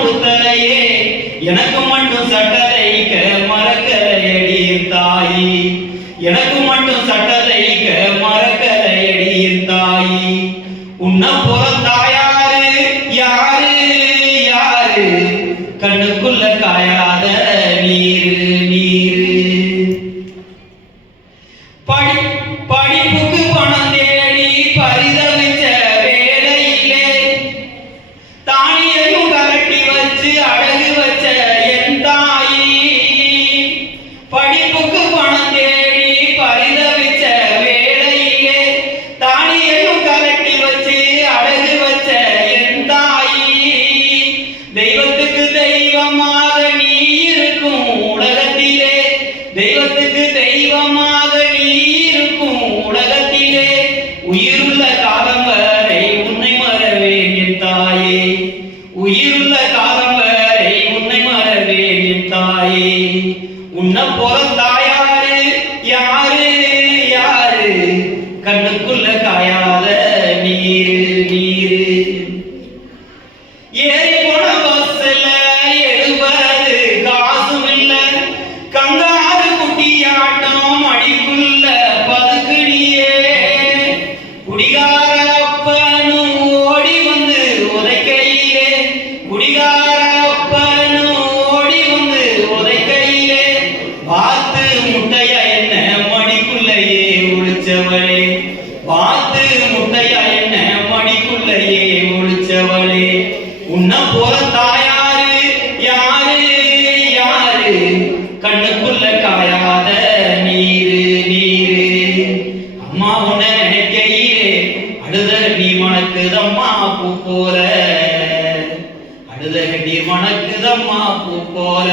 உடுத்தலையே எனக்கு மட்டும் சட்டை தைக்க மறக்கலையடி தாயி எனக்கு மட்டும் சட்டை தைக்க மறக்கலையடி தாயி உன்னை போல தாயாரு யாரு யாரு கண்ணுக்குள்ள காயாத நீரு நீரு படிப்புக்கு பணம் தேடி பரிதவிச்ச வேலையிலே தானியையும் கரட்டி வச்சு அழகு வச்ச என் தாயி படிப்புக்கு பணம் தேடி பரிதவிச்ச வேலையிலே தானியையும் கரட்டி வச்சு அழகு வச்ச என் தாயி தெய்வத்துக்கு தெய்வமாக நீ இருக்கும் உலகத்திலே தெய்வத்துக்கு தெய்வமாக நீ இருக்கும் உலகத்திலே உயிருள்ள காலம் வரை உன்னை மறவேன் என் தாயே உயிருள்ள காலம் வரை உன்னை மறவேன் என் தாயே உன்னை போல தாயாரு யாரு யாரு கண்ணுக்குள்ள காயாத நீரு நீரு ஏறி போன பஸ்ல எழுபது காசும் இல்ல கங்காரு குட்டியாட்டம் அடிக்குள்ள பதுக்குடியே குடிகார அப்பனும் ஓடி வந்து உதைக்கையிலே குடிகார அப்பனும் ஓடி வந்து உதைக்கையிலே பார்த்து முட்டையா என்ன மடிக்குள்ளையே ஒளிச்சவளே பார்த்து முட்டையா என்ன மடிக்குள்ளையே ஒளிச்சவளே உன்னை போல தாயாரு யாரு யாரு கண்ணுக்குள்ள காயாத நீரு நீரு அம்மா உன்னை நினைக்கையிலே அழுத நீ மணக்குதம்மா பூ போல அழுத நீ மணக்குதம்மா பூ போல